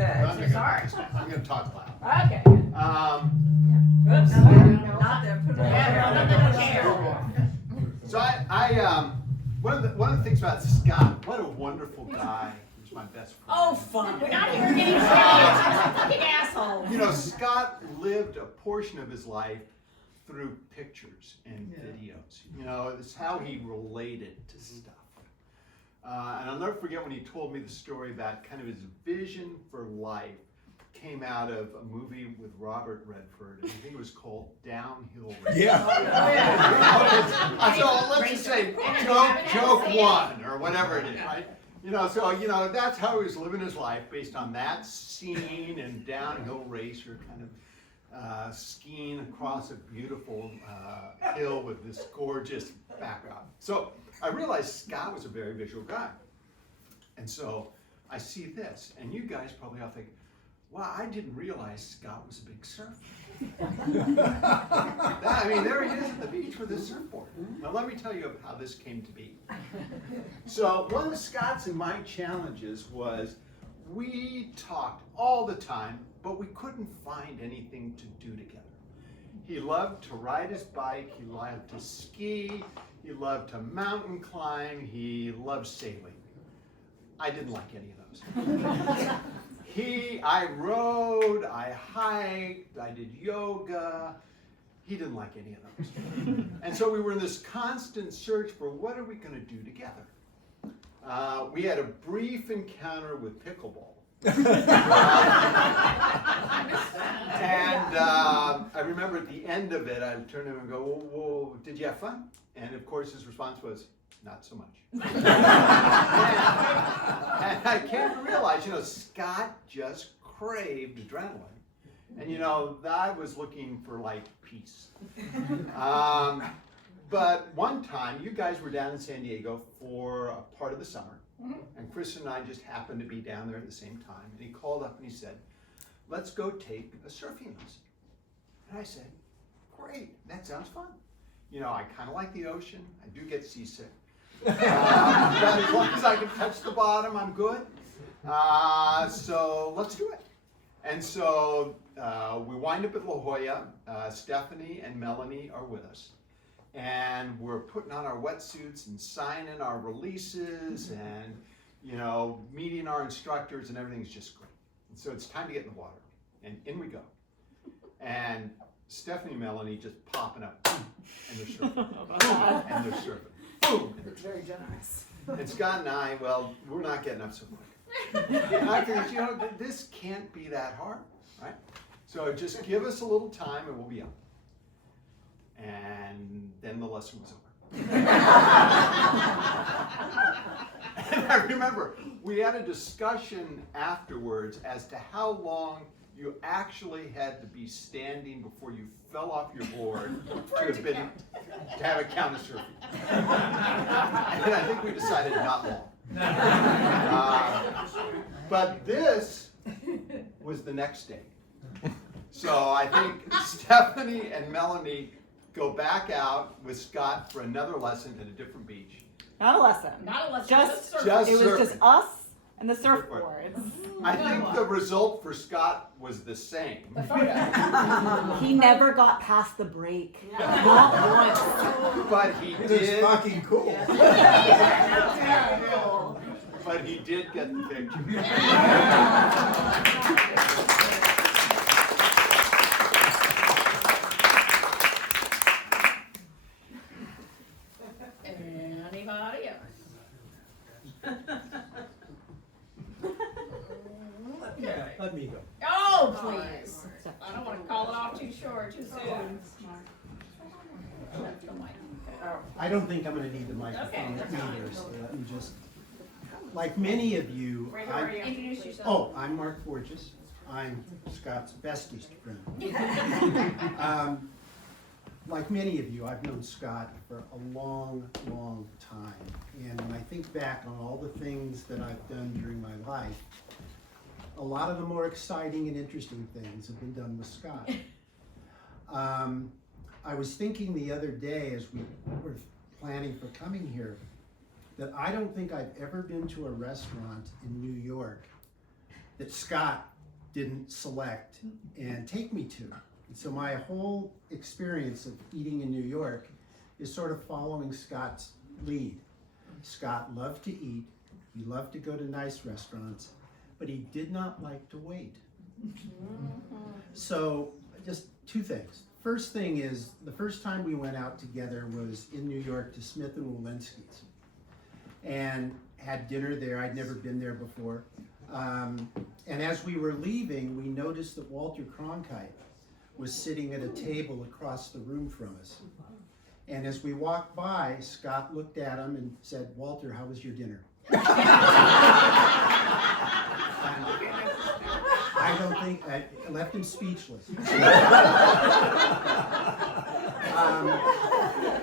Sorry. going to talk loud. Okay. Oops. Not there. Put it So one of the things about Scott, what a wonderful guy. He's my best friend. Oh, fun. We're not here getting fucking asshole. You know, Scott lived a portion of his life through pictures and videos. You know, it's how he related to stuff. And I'll never forget when he told me the story about kind of his vision for life came out of a movie with Robert Redford. And I think it was called Downhill Race. Yeah. So let's just say joke 1 or whatever it is, right? You know, so, you know, that's how he was living his life based on that scene and Downhill Racer kind of skiing across a beautiful hill with this gorgeous background. So I realized Scott was a very visual guy. And so I see this, and you guys probably all think, wow, I didn't realize Scott was a big surfer. I mean, there he is at the beach with his surfboard. Now let me tell you how this came to be. So one of Scott's and my challenges was we talked all the time, but we couldn't find anything to do together. He loved to ride his bike, he loved to ski, he loved to mountain climb, he loved sailing. I didn't like any of those. I rode, I hiked, I did yoga. He didn't like any of those. And so we were in this constant search for what are we going to do together. We had a brief encounter with pickleball. And I remember at the end of it, I turned to him and go, whoa, did you have fun? And of course his response was, not so much. And I came to realize, you know, Scott just craved adrenaline. And, you know, I was looking for, like, peace. But one time, you guys were down in San Diego for a part of the summer. And Chris and I just happened to be down there at the same time. And he called up and he said, let's go take a surfing lesson. And I said, great, that sounds fun. You know, I kind of like the ocean. I do get seasick. But as long as I can touch the bottom, I'm good. So let's do it. And so we wind up at La Jolla. Stephanie and Melanie are with us. and we're putting on our wetsuits and signing our releases and, you know, meeting our instructors, and everything's just great. And so it's time to get in the water, and in we go. And Stephanie and Melanie just popping up, boom, and they're surfing, boom, and they're surfing, boom. It's very generous. And Scott and I, well, we're not getting up so quick. And I think, you know, this can't be that hard, right? So just give us a little time and we'll be up. And then the lesson was over. And I remember we had a discussion afterwards as to how long you actually had to be standing before you fell off your board to have it count as surfing. And I think we decided not long. But this was the next day. So I think Stephanie and Melanie go back out with Scott for another lesson at a different beach. Not a lesson. Not a lesson. Just surfing. Just it was surfing. just us and the surfboards. I think the result for Scott was the same. The photo. He never got past the break. Not once. But he It did. was fucking cool. But he did get the picture. Anybody else? Okay. Let me go. Oh, please. I don't want to call it off too short, too soon. I don't think I'm gonna need the microphone either, so let me just, like many of you, Who are you? Introduce yourself. oh, I'm Mark Forges. I'm Scott's bestest friend. Like many of you, I've known Scott for a long, long time. And when I think back on all the things that I've done during my life, a lot of the more exciting and interesting things have been done with Scott. I was thinking the other day as we were planning for coming here, that I don't think I've ever been to a restaurant in New York that Scott didn't select and take me to. And so my whole experience of eating in New York is sort of following Scott's lead. Scott loved to eat, he loved to go to nice restaurants, but he did not like to wait. So just two things. First thing is, the first time we went out together was in New York to Smith and Wollensky's and had dinner there. I'd never been there before. And as we were leaving, we noticed that Walter Cronkite was sitting at a table across the room from us. And as we walked by, Scott looked at him and said, "Walter, how was your dinner?" I don't think, I left him speechless.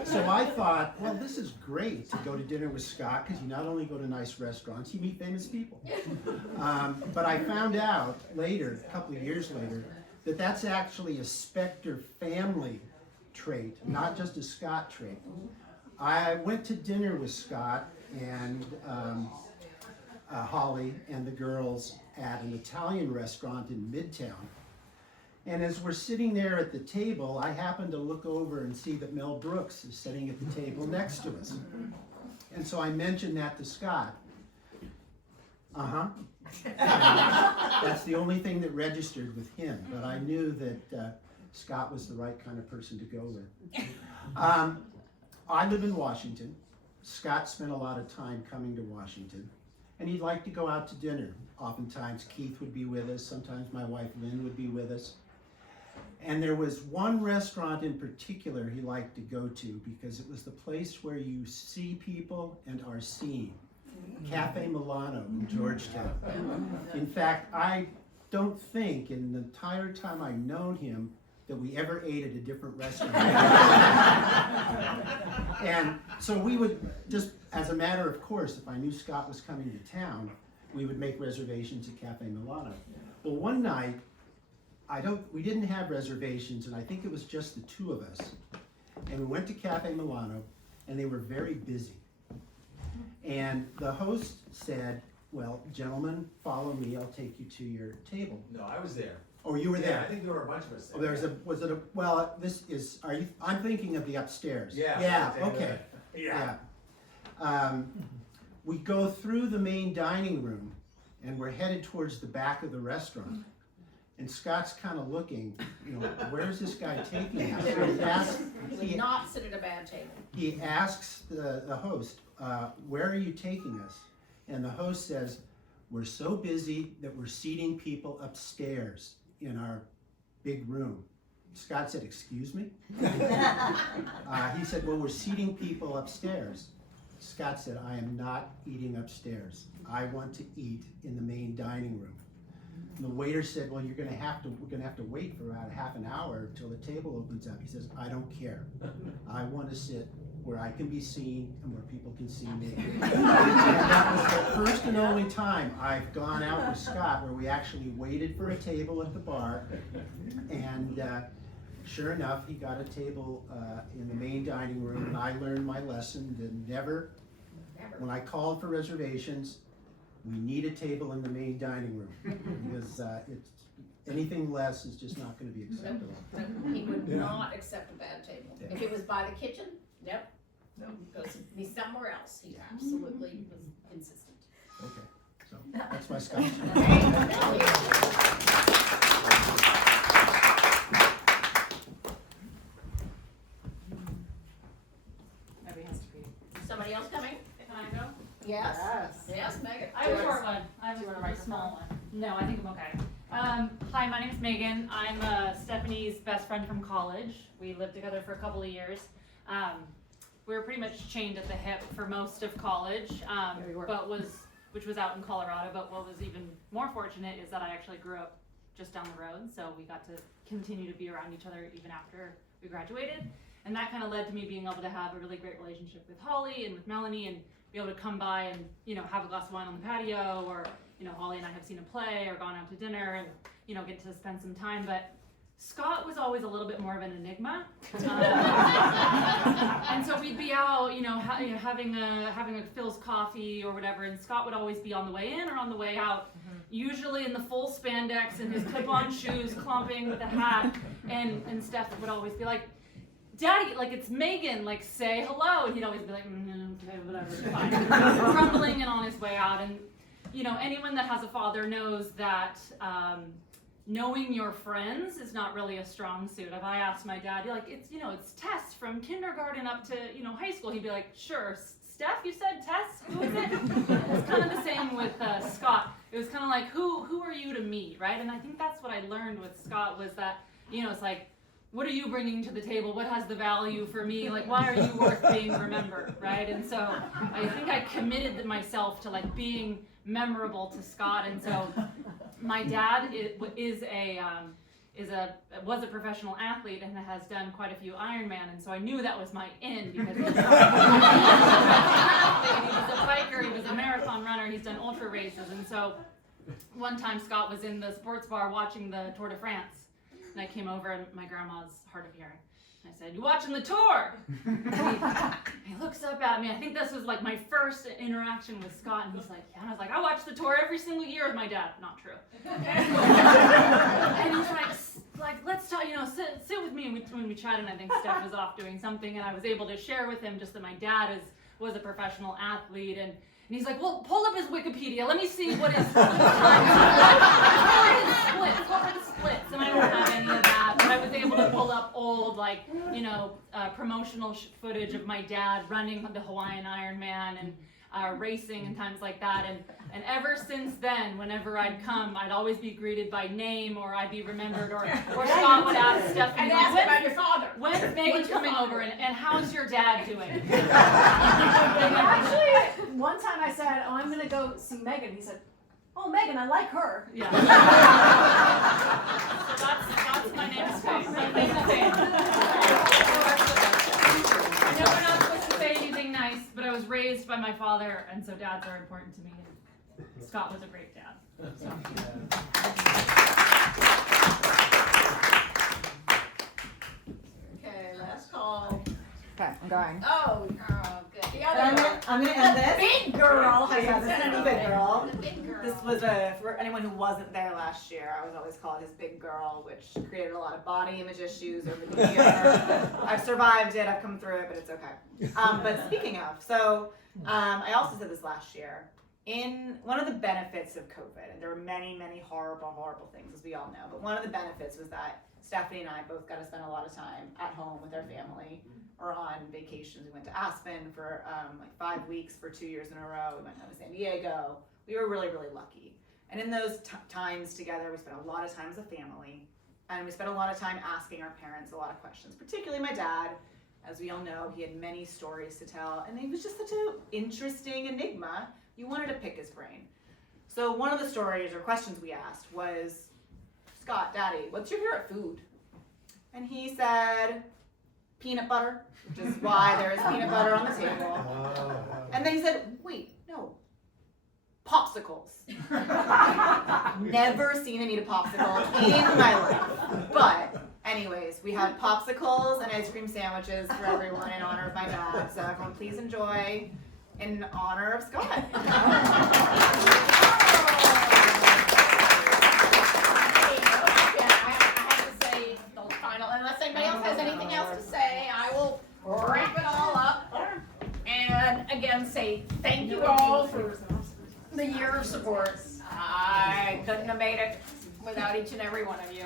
So I thought, well, this is great to go to dinner with Scott, because you not only go to nice restaurants, you meet famous people. But I found out later, a couple of years later, that that's actually a Spector family trait, not just a Scott trait. I went to dinner with Scott and Holly and the girls at an Italian restaurant in Midtown. And as we're sitting there at the table, I happened to look over and see that Mel Brooks is sitting at the table next to us. And so I mentioned that to Scott. That's the only thing that registered with him, but I knew that Scott was the right kind of person to go with. I live in Washington. Scott spent a lot of time coming to Washington, and he'd like to go out to dinner. Oftentimes Keith would be with us, sometimes my wife Lynn would be with us. And there was one restaurant in particular he liked to go to because it was the place where you see people and are seen. Cafe Milano in Georgetown. In fact, I don't think in the entire time I've known him that we ever ate at a different restaurant. And so we would just, as a matter of course, if I knew Scott was coming to town, we would make reservations at Cafe Milano. Well, one night, we didn't have reservations, and I think it was just the two of us. And we went to Cafe Milano, and they were very busy. And the host said, Well, gentlemen, follow me, I'll take you to your table. No, I was there. Oh, you were Yeah, there? I think there were a bunch of us there. Oh, this is, I'm thinking of the upstairs. Yeah. Yeah, okay. Yeah. We go through the main dining room and we're headed towards the back of the restaurant. And Scott's kind of looking, where's this guy taking us? He would not sit at a bad table. He asks the host, where are you taking us? And the host says, we're so busy that we're seating people upstairs in our big room. Scott said, excuse me? He said, well, we're seating people upstairs. Scott said, I am not eating upstairs. I want to eat in the main dining room. And the waiter said, well, we're gonna have to wait for about half an hour until the table opens up. He says, I don't care. I want to sit where I can be seen and where people can see me. And that was the first and only time I've gone out with Scott where we actually waited for a table at the bar. And sure enough, he got a table in the main dining room, and I learned my lesson to never, when I called for reservations, we need a table in the main dining room, because anything less is just not going to be acceptable. He would Yeah. not accept a bad table. Yeah. If it was by the kitchen, nope. Goes be somewhere else. He absolutely was insistent. Okay, so that's my Scotch. Maybe it has to be. Somebody else coming? Can I go? Yes. Yes, Megan. I have a short one. I have a small one. No, I think I'm okay. Hi, my name is Megan. I'm Stephanie's best friend from college. We lived together for a couple of years. We were pretty much chained at the hip for most of college, which was out in Colorado. But what was even more fortunate is that I actually grew up just down the road, so we got to continue to be around each other even after we graduated. And that kind of led to me being able to have a really great relationship with Holly and with Melanie, and be able to come by and have a glass of wine on the patio, or Holly and I have seen a play or gone out to dinner and get to spend some time. But Scott was always a little bit more of an enigma, and so we'd be out, having a Phil's coffee or whatever, and Scott would always be on the way in or on the way out, usually in the full spandex and his clip-on shoes, clumping with a hat, and Steph would always be like, Daddy, like, it's Megan, like, say hello. And he'd always be like, okay, whatever, fine. Grumbling and on his way out. And, anyone that has a father knows that knowing your friends is not really a strong suit. If I asked my dad, it's Tess from kindergarten up to, high school, he'd be like, sure, Steph, you said Tess? Who is it? It's kind of the same with Scott. It was kind of like, who are you to me, right? And I think that's what I learned with Scott was that, it's like, what are you bringing to the table? What has the value for me? Like, why are you worth being remembered, right? And so I think I committed myself to being memorable to Scott. And so my dad was a professional athlete and has done quite a few Ironman, and so I knew that was my in because he was a biker, he was a marathon runner, he's done ultra races, and so one time Scott was in the sports bar watching the Tour de France. And I came over, and my grandma's hard of hearing. And I said, "You watching the tour?" He looks up at me. I think this was my first interaction with Scott, and he's like, "Yeah." And I was like, "I watch the tour every single year with my dad." Not true. And he's like, "Let's talk. Sit with me." And when we chatted, and I think Steph was off doing something, and I was able to share with him just that my dad was a professional athlete, and he's like, "Well, pull up his Wikipedia. Let me see what his splits. What were the splits?" And I don't have any of that, but I was able to pull up old, promotional footage of my dad running the Hawaiian Ironman and racing and times like that. And ever since then, whenever I'd come, I'd always be greeted by name, or I'd be remembered, or Scott would ask Stephanie, and ask about your father. When's Megan coming over, and how's your dad doing? Actually, one time I said, "Oh, I'm gonna go see Megan." He said, "Oh, Megan, I like her." Yeah. So that's my name space. My name space. I know we're not supposed to say anything nice, but I was raised by my father, and so dads are important to me. And Scott was a great dad. So. Okay, last call. Okay, I'm going. Oh, good. The other I'm one. gonna end this. big girl. Yeah, This is the the big girl. big girl. This was for anyone who wasn't there last year, I was always called his big girl, which created a lot of body image issues over the year. I've survived it, I've come through it, but it's okay. But speaking of, I also said this last year. In one of the benefits of COVID, and there were many, many horrible, horrible things, as we all know, but one of the benefits was that Stephanie and I both got to spend a lot of time at home with our family or on vacations. We went to Aspen for like 5 weeks for 2 years in a row. We went down to San Diego. We were really, really lucky. And in those times together, we spent a lot of time as a family, and we spent a lot of time asking our parents a lot of questions, particularly my dad. As we all know, he had many stories to tell, and he was just such an interesting enigma. You wanted to pick his brain. So one of the stories or questions we asked was, Scott, Daddy, what's your favorite food? And he said, peanut butter, which is why there is peanut butter on the table. And then he said, wait, no, popsicles. Never seen him eat a popsicle in my life. But anyways, we had popsicles and ice cream sandwiches for everyone in honor of my dad. So everyone please enjoy in honor of Scott. Unless anybody else has anything else to say, I will wrap it all up. And again, say thank you all for the year of support. I couldn't have made it without each and every one of you.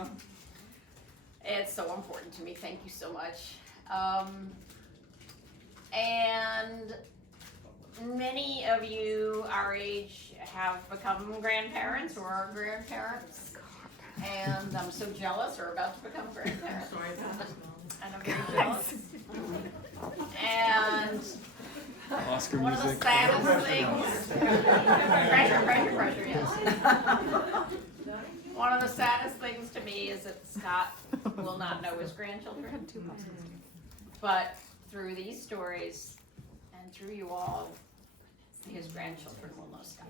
It's so important to me. Thank you so much. And many of you our age have become grandparents or are grandparents. And I'm so jealous or about to become grandparents. And I'm very jealous. And Oscar one of the music. saddest things, pressure, yes. One of the saddest things to me is that Scott will not know his grandchildren. But through these stories and through you all, his grandchildren will know Scott.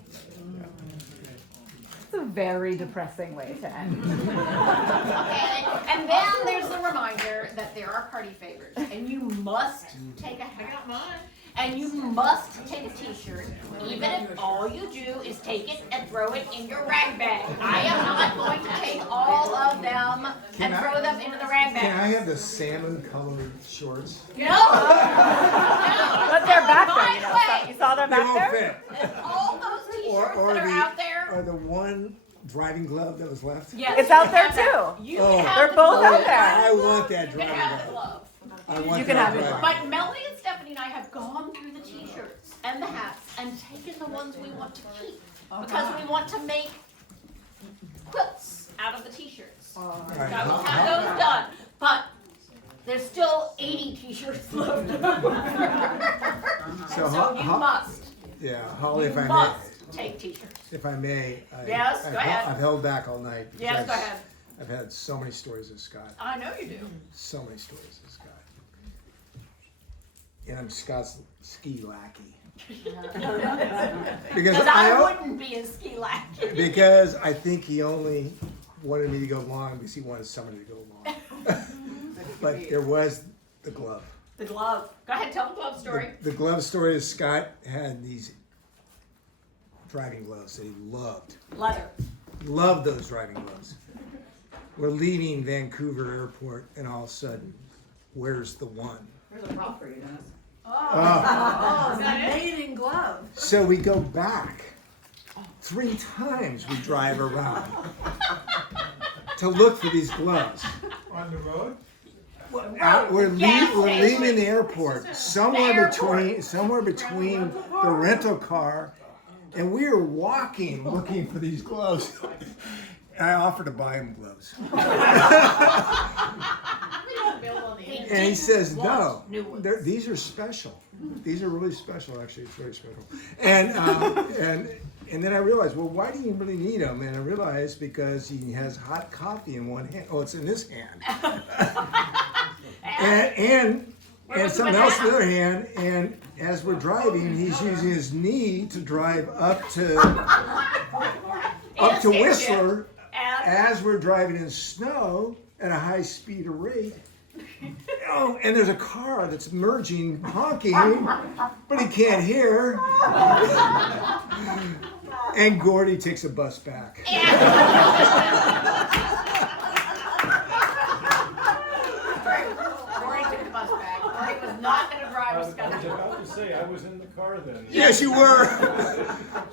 It's a very depressing way to end. Okay, and then there's the reminder that there are party favors, and you must take a hat. I got mine. And you must take a t-shirt, even if all you do is take it and throw it in your rag bag. I am not going to take all of them and throw them into the rag bag. Can I have the salmon colored shorts? No! But they're back there, you know. By the way, You saw them They back won't there? fit. all those t-shirts that are out there. Or the one driving glove that was left? Yes, It's you out can there have that. too. You Oh. can have They're the both glove. out there. I want that You can driving have the glove. glove. I want You can that have it. driving But Melanie and Stephanie and I have gone through the t-shirts and the hats and taken the ones we want to keep because we want to make quilts out of the t-shirts. So we Right. have those done, but there's still 80 t-shirts left over. And So so you must Yeah, Holly, if You I may, must take t-shirts. if I may. Yes, go ahead. I've held back all night. Yes, go because ahead. I've had so many stories of Scott. I know you do. So many stories of Scott. And I'm Scott's ski lackey. Because I wouldn't be a ski lackey. Because I think he only wanted me to go long because he wanted somebody to go long. But there was the glove. The glove. Go ahead, tell the glove story. The glove story is Scott had these driving gloves that he loved. Leather. Loved those driving gloves. We're leaving Vancouver Airport, and all of a sudden, where's the one? There's a prop for you, Dennis. Oh. Is that mating glove? So we go back 3 times. We drive around to look for these gloves. On the road? We're Gas leaving the airport, somewhere between the rental car, and we were walking looking for these gloves. And I offered to buy him gloves. And he says, no, these are special. These are really special, actually. It's very special. And then I realized, well, why do you really need them? And I realized because he has hot coffee in one hand. Oh, it's in this hand. and something else in the other hand. And as we're driving, he's using his knee to drive up to Whistler as we're driving in snow at a high speed rate. Oh, and there's a car that's merging, honking, but he can't hear. And Gordy takes a bus back. Corey took the bus back. Corey was not going to drive I with was Scott. about to say, I was in the car then. Yes, you were.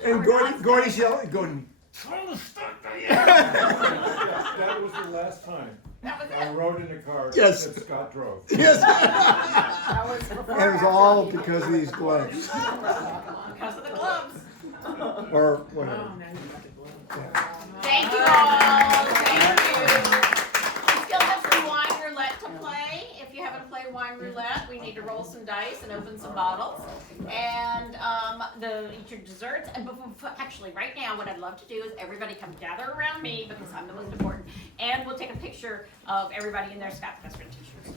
And Gordy's yelling, going, That was the last time I rode in a car Yes. that Scott drove. Yes. That was before And it was or all after he because of these gloves. Because of the gloves. Or whatever. Thank you all. Thank you. We still have some wine roulette to play. If you haven't played wine roulette, we need to roll some dice and open some bottles. And eat your desserts. And actually, right now, what I'd love to do is everybody come gather around me because I'm the most important. And we'll take a picture of everybody in their Scott's Best Friend t-shirts.